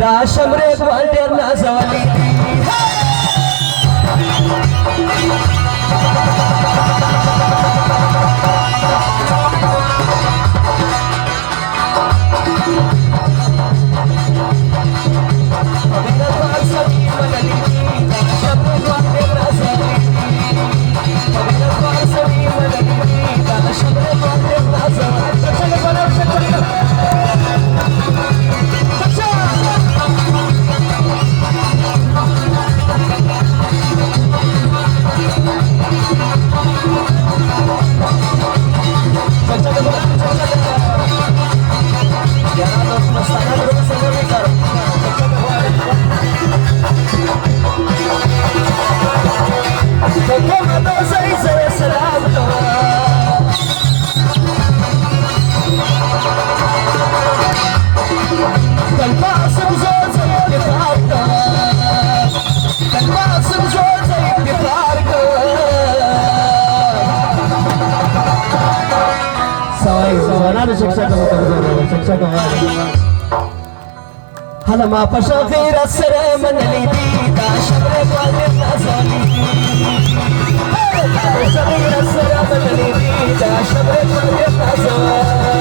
دا شمره ګوال ډېر نازولي دي هلا ما پشا غیر سر من لیدی دا شبر ګوال نازولي دي پشا غیر سر من لیدی دا شبر ګوال نازولي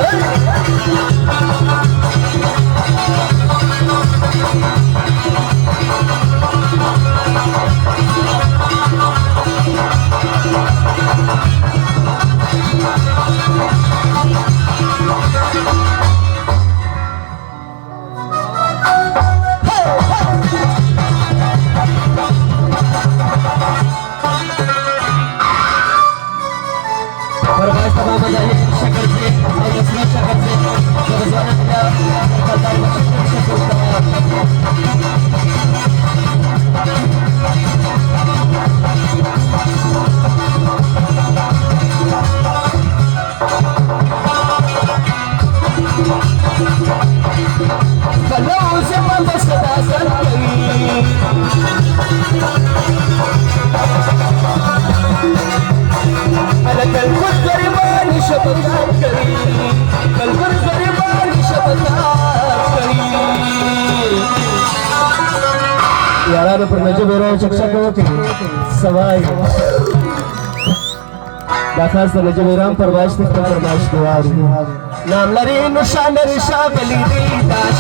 यारानो पर नजर बेरो शिक्षा को के सवाई दाखास पर नजर बेराम परवाश तक परवाश दुआरी नाम लरी निशान रिशा बली दी दाश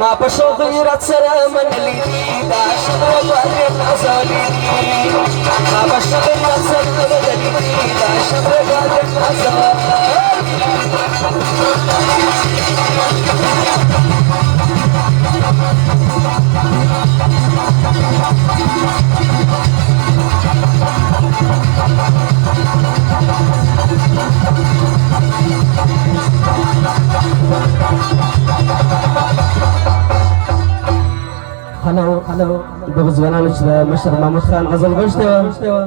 ما پشو غیرت سره من لیدی دا شبر ګوال نازولي دي ما پشو غیرت سره من لیدی دا شبر ګوال نازولي دغه ځوانانو چې د مشر محمود خان غزل غوښتې وه